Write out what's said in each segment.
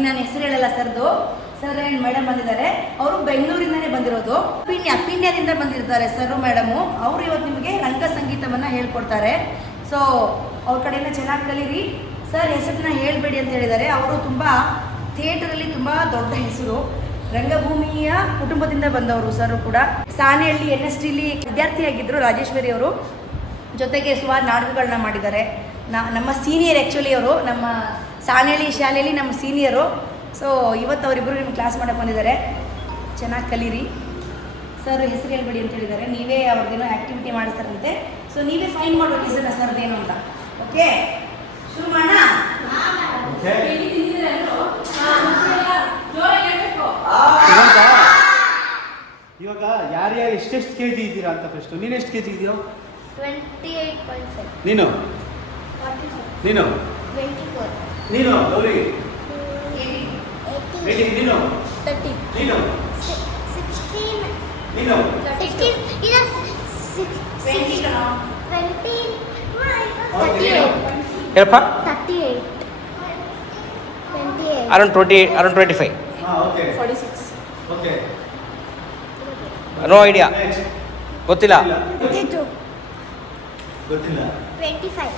ಈಗ ನಾನು ಹೆಸರು ಹೇಳಲ್ಲ ಸರ್ದು. ಸರ್ ಆ್ಯಂಡ್ ಮೇಡಮ್ ಬಂದಿದ್ದಾರೆ. ಅವರು ಬೆಂಗಳೂರಿಂದನೇ ಬಂದಿರೋದು, ಪಿಂಡ್ಯದಿಂದ ಬಂದಿರ್ತಾರೆ ಸರ್ ಮೇಡಮು. ಅವರು ಇವತ್ತು ನಿಮಗೆ ರಂಗ ಸಂಗೀತವನ್ನು ಹೇಳ್ಕೊಡ್ತಾರೆ. ಸೊ ಅವ್ರ ಕಡೆಯಿಂದ ಚೆನ್ನಾಗಿ ಕಲೀರಿ. ಸರ್ ಹೆಸರನ್ನ ಹೇಳಬೇಡಿ ಅಂತ ಹೇಳಿದ್ದಾರೆ. ಅವರು ತುಂಬ ಥಿಯೇಟರಲ್ಲಿ ತುಂಬ ದೊಡ್ಡ ಹೆಸರು, ರಂಗಭೂಮಿಯ ಕುಟುಂಬದಿಂದ ಬಂದವರು. ಸರ್ ಕೂಡ ಸಾಣೆಹಳ್ಳಿ NSTಲಿ ವಿದ್ಯಾರ್ಥಿಯಾಗಿದ್ದರು ರಾಜೇಶ್ವರಿ ಅವರು. ಜೊತೆಗೆ ಸುಮಾರು ನಾಟಕಗಳನ್ನ ಮಾಡಿದ್ದಾರೆ. ನಮ್ಮ ಸೀನಿಯರ್ ಆ್ಯಕ್ಚುಲಿ ಅವರು, ನಮ್ಮ ಸಾಣೆಹಳ್ಳಿ ಶಾಲೆಯಲ್ಲಿ ನಮ್ಮ ಸೀನಿಯರು. ಸೊ ಇವತ್ತು ಅವರಿಬ್ಬರು ನಿಮ್ಮ ಕ್ಲಾಸ್ ಮಾಡೋಕ್ಕೆ ಬಂದಿದ್ದಾರೆ. ಚೆನ್ನಾಗಿ ಕಲೀರಿ. ಸರ್ ಹೆಸರು ಹೇಳ್ಬೇಡಿ ಅಂತ ಹೇಳಿದ್ದಾರೆ. ನೀವೇ ಅವ್ರದ್ದೇನೋ ಆ್ಯಕ್ಟಿವಿಟಿ ಮಾಡಿಸ್ತಾರಂತೆ. ಸೊ ನೀವೇ ಫೈನ್ ಮಾಡಬೇಕು ಹೆಸರನ್ನ ಸರ್ದೇನು ಅಂತ. ಓಕೆ, ಶುರು ಮಾಡೋಣ. ಇವಾಗ ಯಾರ್ಯಾರು ಎಷ್ಟೆಷ್ಟು kg ಇದ್ದೀರಾ ಅಂತ ಫಸ್ಟ್. ನೀನು ಎಷ್ಟು kg ಇದೆಯೋ? 28.5. ನೀನು 44. ನೀನು 24. ನೀನು ಗೌರಿ 18. ನೀನು 30. ನೀನು 16. ನೀನು 16. ಇದು 20 20. Okay. 38. ಹೇಳಪ್ಪ. 38. 28. Around 25. Okay 46. Okay no idea, next ಗೊತ್ತಿಲ್ಲ. 52. ಗೊತ್ತಿಲ್ಲ 25.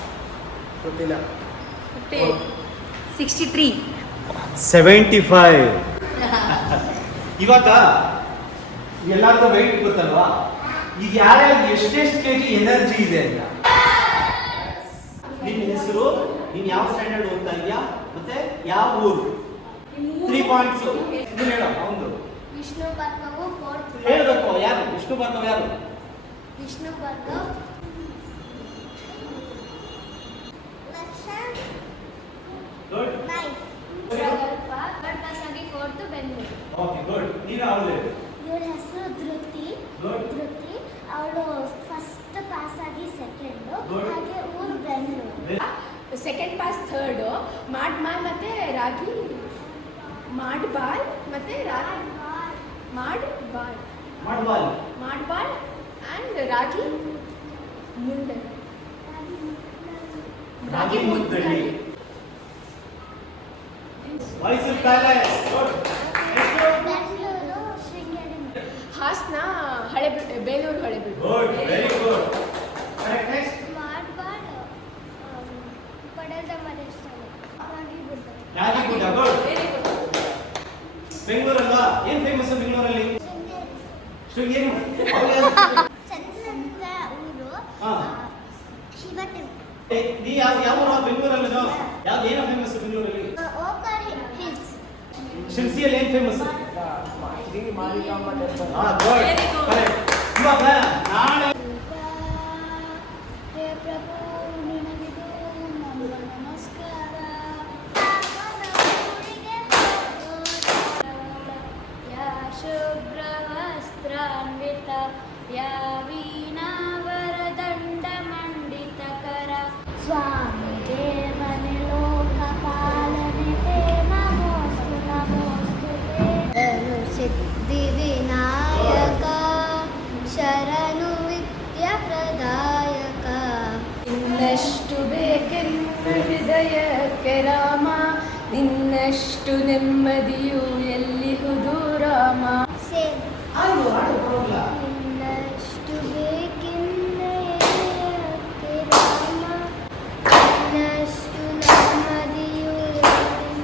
ಗೊತ್ತಿಲ್ಲ 63. 75. ಇವಾಗ ಎಲ್ಲಾರ್ಗೂ ವೆಯ್ಟ್ ಗೊತ್ತಲ್ವಾ? ಈಗ ಯಾರ್ಯಾರು ಎಷ್ಟೆಷ್ಟು kg ಎನರ್ಜಿ ಇದೆ ಅಂತ. ನಿನ್ನ ಹೆಸರು, ನೀನು ಯಾವ ಸ್ಟ್ಯಾಂಡರ್ಡ್ ಓದ್ತಾ ಇದೆಯಾ, ಮತ್ತೆ ಯಾವ ಊರು, 3 ಪಾಯಿಂಟ್ಸ್ ಇದನ್ನ ಹೇಳೋ. ಅವನು ವಿಷ್ಣು ಭಾರ್ಗವ್ 4th. ಹೇಳ್ಬೇಕು. ಯಾರು ವಿಷ್ಣು ಭಾರ್ಗವ್? ಯಾರು ವಿಷ್ಣು ಭಾರ್ಗವ್. ಲಕ್ಷಣ್ ಗುಡ್ 9. ಓಕೆ ಬೆಂಗಳೂರು. ಗುಡ್. ನೀನು ಅವಳು ಇವಳ ಹೆಸರು ಧೃತಿ. ಗುಡ್. ಧೃತಿ ಅವಳು ಫಸ್ಟ್ ಪಾಸ್ ಆಗಿ ಸೆಕೆಂಡ್, Good. ಹಾಗೆ ಊರು ಬೆಂಗಳೂರು. Second pass third. ಮಾಡ್ಮಾಲ್ ಮತ್ತು ರಾಗಿ, ಮಾಡ್ಬಾಲ್ ಮತ್ತು ರಾಗಿ, ಮಾಡ್ಬಾಲ್ ಮಾಡ್ಬಾಲ್ ಮಾಡ್ಬಾಲ್ ಆ್ಯಂಡ್ ರಾಗಿ ಮುಂಡಲ್, ರಾಗಿ ಮುದ್ದಳ್ಳಿ. Mysuru palace. Good. Bengaluru Sringeri. Hassan Belur Halebidu. Good, very good. Correct. Next ಮಾಡ್ಬಾಲ್ ಪಡೆದ ಮರೇಶ್ವರ. ರಾಗಿಗುಡ್ಡ. ರಾಗಿಗುಡ್ಡ. ಗುಡ್. ಬೆಂಗಳೂರಲ್ವಾ? ಏನ್ ಫೇಮಸ್ ಬೆಂಗಳೂರಲ್ಲಿ? ಶೃಂಗೇರಿ. ಶೃಂಗೇರಿ. ಚಂದ್ರನ ಊರು. ಹಾ. ಶಿವ ಟೆಂಪಲ್. ನೀ ಯಾವ ಊರು ಬೆಂಗಳೂರಲ್ಲಿ? ಯಾವ್ದು ಏನು ಫೇಮಸ್ ಬೆಂಗಳೂರಲ್ಲಿ? ಓಕರ್ ಹಿಲ್ಸ್. ಶಿರ್ಸಿಯಲ್ಲಿ ಏನ್ ಫೇಮಸ್? ಮಾರಿಕಾಂಬ ಟೆಂಪಲ್. ಹಾ, ಗುಡ್. ಕರೆಕ್ಟ್. ಇವಾಗ ನಾಳೆ ಹೇ ಪ್ರಭು ನಿನಗಿದು ನಮ್ಮ ನಮಸ್ಕಾರ. ಯಾ ಶುಭ್ರ ವಸ್ತ್ರಾನ್ವಿತ ಯಾ ವೀಣಾವರದಂಡ ಮಂಡಿತಕರ ಸ್ವಾಮಿ ದೇವನೇ ಲೋಕಪಾಲನೆ ತೇ ನಮೋಸ್ತು ನಮೋಸ್ತು ತೇ. ಸಿದ್ಧಿ ವಿನಾಯಕ ಶರಣು ವಿದ್ಯ ಪ್ರದಾಯಕ. ನಿನ್ನಷ್ಟು ಬೇಕೆನ್ನ ಹೃದಯಕ್ಕೆ ರಾಮ, ನಿನ್ನಷ್ಟು ನೆಮ್ಮದಿಯು ಎಲ್ಲಿಹುದು ರಾಮ. ಆಡು ಆಡು ಬರೋಲ್ಲ. ನಿನ್ನಷ್ಟು ಬೇಕೆನ್ನ ಹೃದಯಕ್ಕೆ ರಾಮ, ನಿನ್ನಷ್ಟು ನೆಮ್ಮದಿಯು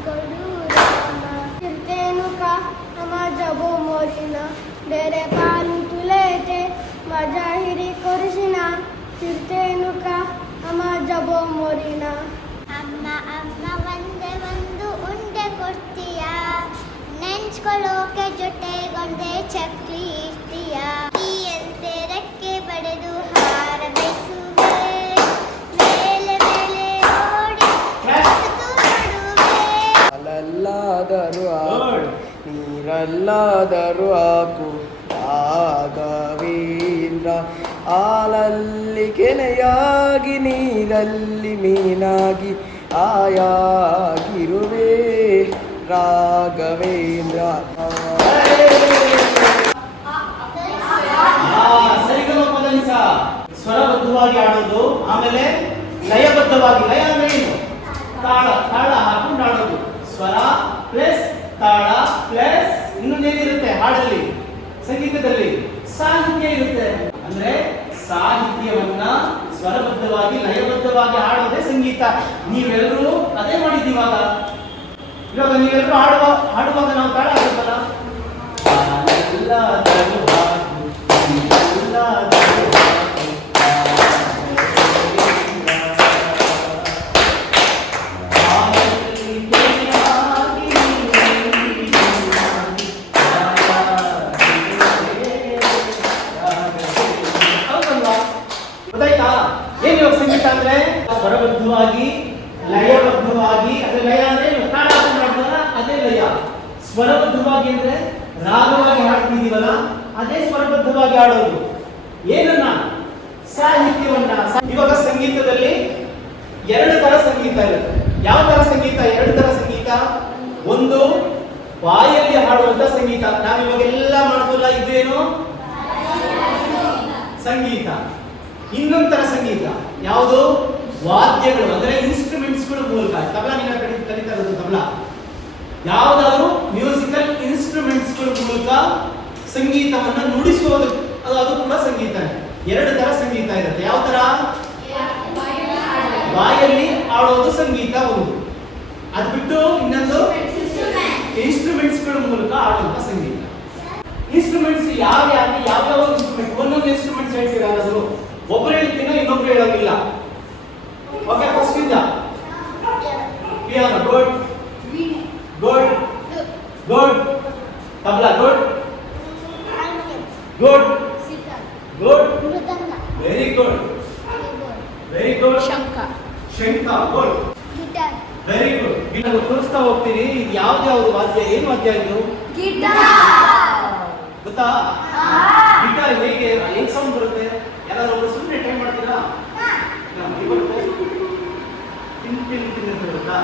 ಕೊಡು ರಾಮ. फिरतेनु का हमा जबो मोरिना डेरे पानी तुलेते मजाहिरी करसिना. फिरतेनु का हमा जबो मोरिना. ಅಮ್ಮ ಅಮ್ಮ ಒಂದೇ ಒಂದು ಉಂಡೆ ಕೊಡ್ತೀಯಾ, ನೆಂಚ್ಕೊಳ್ಳೋಕೆ ಜೊತೆಗೊಂದೇ ಚಕ್ಲಿ ಇರ್ತೀಯಾ. ಕೀಯಂತೆ ರೆಕ್ಕೆ ಪಡೆದು ಹಾರ ಬಯಸುವೆ, ಮೇಲೆ ಮೇಲೆ ಓಡಿ ನಡುವೆ. ಅಲಲ್ಲಾದರೂ ಆಕು, ನೀರಲ್ಲಾದರೂ ಆಕು ರಾಘವೇಂದ್ರ. ಹಾಲಲ್ಲಿ ಕೆನೆಯಾಗಿ ನೀರಲ್ಲಿ ಮೀನಾಗಿ ಆಯಾಗಿರುವೆ ರಾಘವೇಂದ್ರ. ಸರಿಗಮಪದನಿಸ ಸ್ವರಬದ್ಧವಾಗಿ ಆಡೋದು, ಆಮೇಲೆ ಲಯಬದ್ಧವಾಗಿ. ಲಯ ಅಂದ್ರೆ ಏನು? ತಾಳ ತಾಳ ಹಾಕೊಂಡು ಆಡೋದು. ಸ್ವರ ಪ್ಲಸ್ ತಾಳ ಪ್ಲಸ್ ಇನ್ನೊಂದೇನಿರುತ್ತೆ ಹಾಡಲ್ಲಿ ಸಂಗೀತದಲ್ಲಿ ಸಾಹಿತ್ಯ ಇರುತ್ತೆ. ಅಂದ್ರೆ ಸಾಹಿತ್ಯವನ್ನ ಸ್ವರಬದ್ಧವಾಗಿ ಲಯಬದ್ಧವಾಗಿ ಹಾಡೋದೇ ಸಂಗೀತ. ನೀವೆಲ್ಲರೂ ಅದೇ ಮಾಡಿದ್ದೀವಿ. ಇವಾಗ ನೀವೆಲ್ಲರೂ ಹಾಡುವಾಗ ನಾವು ತಾಳ ಹಾಡುತ್ತಲ್ಲ, ಗೊತ್ತಾಯ್ತಾ? ಏನ್ ಇವಾಗ ಸಂಗೀತ ಅಂದ್ರೆ ಸ್ವರಬದ್ಧವಾಗಿ ಲಯಬದ್ಧವಾಗಿ. ಅದೇ ಲಯ ಅಂದ್ರೆ ತಾಳ ಮಾಡ್ಬೋದಲ್ಲ, ಅದೇ ಲಯ. ಸ್ವರಬದ್ಧವಾಗಿ ಅಂದ್ರೆ ರಾಗವಾಗಿ ಹಾಡ್ತಿದೀವಲ್ಲ, ಅದೇ ಸ್ವರಬದ್ಧವಾಗಿ ಹಾಡೋದು. ಏನನ್ನ? ಸಾಹಿತ್ಯವನ್ನ. ಇವಾಗ ಸಂಗೀತದಲ್ಲಿ ಎರಡು ತರ ಸಂಗೀತ ಇರುತ್ತೆ. ಯಾವ ತರ ಸಂಗೀತ? ಎರಡು ತರ ಸಂಗೀತ. ಒಂದು ಬಾಯಲ್ಲಿ ಹಾಡುವಂತ ಸಂಗೀತ, ನಾವಿವಾಗೆಲ್ಲ ಮಾಡೋದಲ್ಲ, ಇದೇನು ಸಂಗೀತ. ಇನ್ನೊಂದು ತರ ಸಂಗೀತ ಯಾವುದು? ವಾದ್ಯಗಳು ಅಂದ್ರೆ ಇನ್ಸ್ಟ್ರೂಮೆಂಟ್ಸ್ಗಳ ಮೂಲಕ. ತಬಲಾ ನೀನು ಕಲಿತಾ ಇರೋದು ತಬಲಾ. ಯಾವುದಾದ್ರು ಮ್ಯೂಸಿಕಲ್ ಇನ್ಸ್ಟ್ರೂಮೆಂಟ್ಸ್ಗಳ ಮೂಲಕ ಸಂಗೀತವನ್ನ ನುಡಿಸುವುದು, ಅದು ಕೂಡ ಸಂಗೀತ. ಎರಡು ತರ ಸಂಗೀತ ಇರುತ್ತೆ. ಯಾವ ತರ? ಬಾಯಲ್ಲಿ ಆಡೋದು ಸಂಗೀತ ಒಂದು. ಅದು ಬಿಟ್ಟು ಇನ್ನೊಂದು ಇನ್ಸ್ಟ್ರೂಮೆಂಟ್ಸ್ಗಳ ಮೂಲಕ ಆಡುವಂತ ಸಂಗೀತ. ಇನ್ಸ್ಟ್ರೂಮೆಂಟ್ಸ್ ಯಾವ್ಯಾವ ಇನ್ಸ್ಟ್ರೂಮೆಂಟ್? ಒಂದೊಂದು ಇನ್ಸ್ಟ್ರೂಮೆಂಟ್ಸ್ ಹೇಳ್ತೀರಾ? ಅದು ಒಬ್ಬರು ಹೇಳ್ತೀನ, ಇನ್ನೊಬ್ರು ಹೇಳೋದಿಲ್ಲ. ಓಕೆ, ಫಸ್ಟ್ ಇಂದ piano good, good good. Tabla good, good good, very good, very good. ಶಂಖ ಗುಡ್, ವೆರಿ ಗುಡ್. ನೀವು ತೋರಿಸ್ತಾ ಹೋಗ್ತೀರಿ. ಇದು ಯಾವ್ದು ವಾದ್ಯ? ಏನು ವಾದ್ಯ ಇದು? ಗೊತ್ತಾ? ಗಿಟಾರ್ ಹೇಗೆ ಸೌಂಡ್ ಬರುತ್ತೆ? ಯಾರಾದ್ರೂ ಒಬ್ರು ಸುಮ್ಮನೆ ಟ್ರೈ ಮಾಡ್ತೀರಾ? ಬರುತ್ತೆ ಟಿನ್ ಟಿನ್ ಟಿನ್ ಅಂತ ಬರುತ್ತಾ?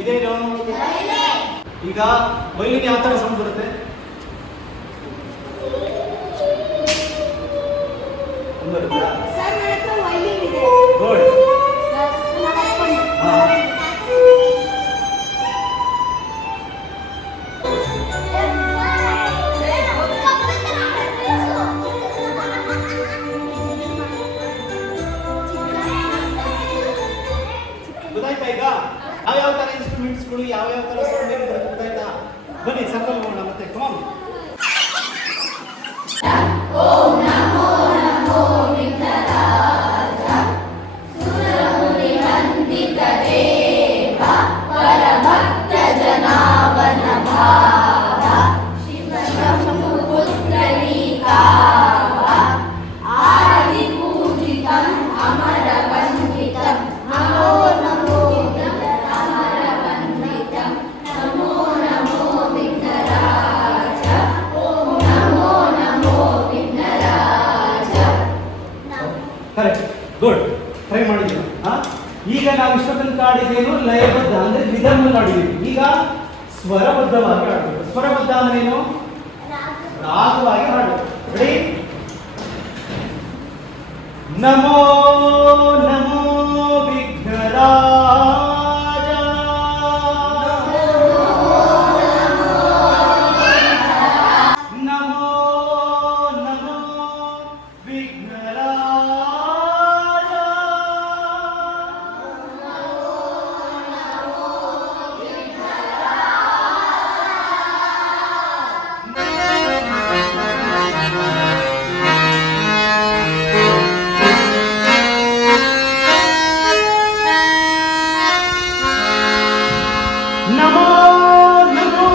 ಇದೇನು? ಈಗ ವೈಲಿನ್ ಯಾವ ತರ ಸೌಂಡ್ ಬರುತ್ತೆ? ಬರುತ್ತಾ? ಗುಡ್. ಗೊತ್ತಾಯ್ತಾ? ಈಗ ಯಾವ್ಯಾವ ತರ ಇನ್ಸ್ಟ್ರೂಮೆಂಟ್ಸ್ಗಳು ಯಾವ್ಯಾವ ತರ ಸೌಂಡ್ ಬರುತ್ತೆ ಗೊತ್ತಾಯ್ತಾ? ಬನ್ನಿ ಸರ್ಕಲ್ ಮಾಡೋಣ ಮತ್ತೆ. ಕಮಾನ್. ಓಂ ನಮೋ ನಮೋ ವಿಘ್ನರಾಜ ಸುರಮುನಿ ವಂದಿತ ದೇವ ಪರಭಕ್ತ ಜನಾವನ ಭಾವ ಶಿವಶಂಭುಪುತ್ರನೀಕಾವ ಆದಿ ಪೂಜಿತಂ ಅಮರ ವಂದಿತಂ ನಮೋ ನಮೋ ಅಮರ ವಂದಿತಂ ನಮೋ ನಮೋ ವಿಘ್ನರಾಜ. ಓಂ ನಮೋ ನಮೋ ವಿಘ್ನರಾಜ. Correct, good. ಟ್ರೈ ಮಾಡಿದ್ದೀವಿ. ಈಗ ನಾವು ಇಷ್ಟೊತ್ತಲ್ಲಿ ಆಡಿದ್ದೇನು? ಲಯಬದ್ಧ ಅಂದ್ರೆ ರಿದಮ್ ಆಡಿದ್ದೀವಿ. ಈಗ ಸ್ವರಬದ್ಧವಾಗಿ ಆಡಬೇಕು. ಸ್ವರಬದ್ಧ ಅಂದ್ರೆ ಏನು? ರಾಗವಾಗಿ ಹಾಡಬೇಕು. ರೆಡಿ? ನಮೋ ನಮೋ ವಿಘ್ನರಾಜ, ನಮೋ ನಮೋ ವಿಘ್ನರಾಜ. ನಮೋ ನಮೋ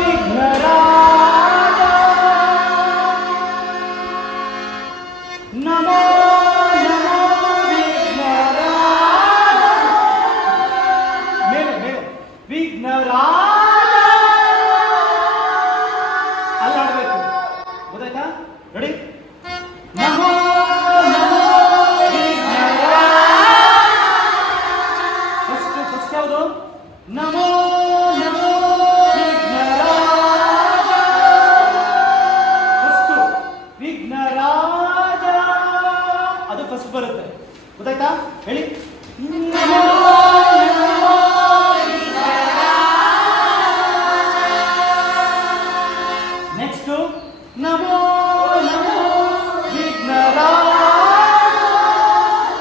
ವಿಘ್ನರಾಜ, ನಮೋ ನಮೋ ವಿಘ್ನರಾಜ. ಮೇಲೆ ಮೇಲೆ ವಿಘ್ನರಾಜ ಅಲ್ಲಾಡಬೇಕು. ಗೊತ್ತಾಯ್ತಾ? ರೆಡಿ? ನಮೋ ನಮೋ ವಿಘ್ನರಾಜ. ಫಸ್ಟ್ ಯಾವುದು? ನಮೋ ನಮೋ ವಿಘ್ನರಾಜ. ಗೊತ್ತಾಯ್ತಾ? ಹೇಳಿ. ನೆಕ್ಸ್ಟ್ ನಮೋ ನಮೋ ವಿಘ್ನರಾಜ.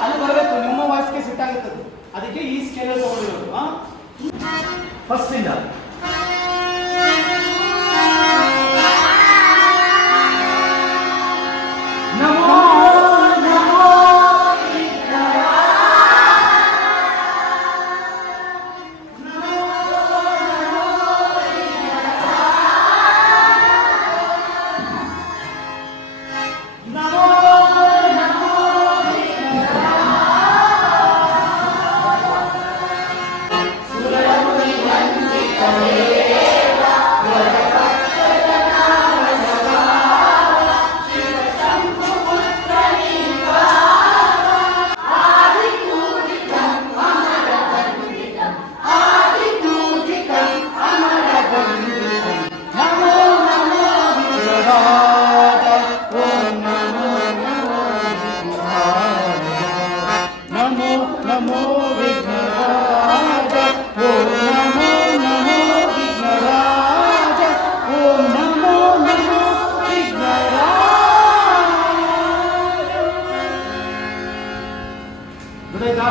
ಅಲ್ಲಿ ಬರಬೇಕು, ನಿಮ್ಮ ವಾಯ್ಸ್ಗೆ ಸೆಟ್ ಆಗುತ್ತದೆ. ಅದಕ್ಕೆ ಈ ಸ್ಕೇಲ್ ತಗೊಂಡಿರೋದು. ಫಸ್ಟ್ ಇಂದ ನಮೋ ನಮೋ ನಮೋ ವಿಘ್ನರಾಜ ಓಂ ನಮೋ ನಮೋ ವಿಘ್ನರಾಜ ಓಂ ನಮೋ ನಮೋ ವಿಘ್ನರಾಜ. ಗೊತ್ತಾಯ್ತಾ?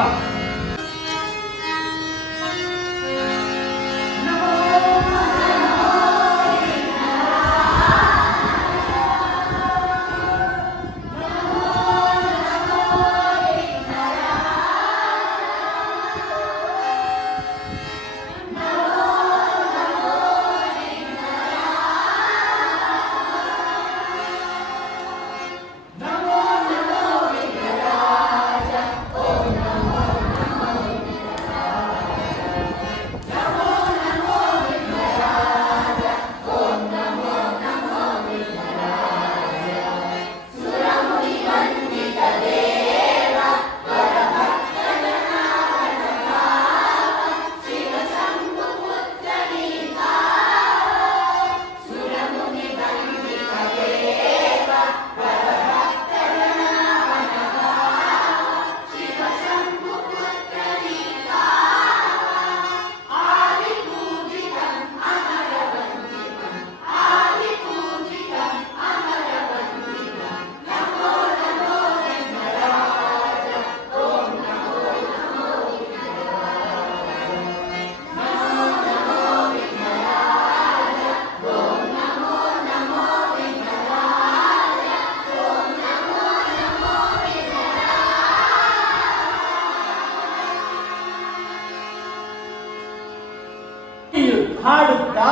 ಹಾಡುತ್ತಾ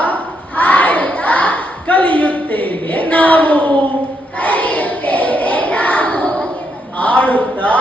ಕಲಿಯುತ್ತೇವೆ ನಾವು, ಆಡುತ್ತಾ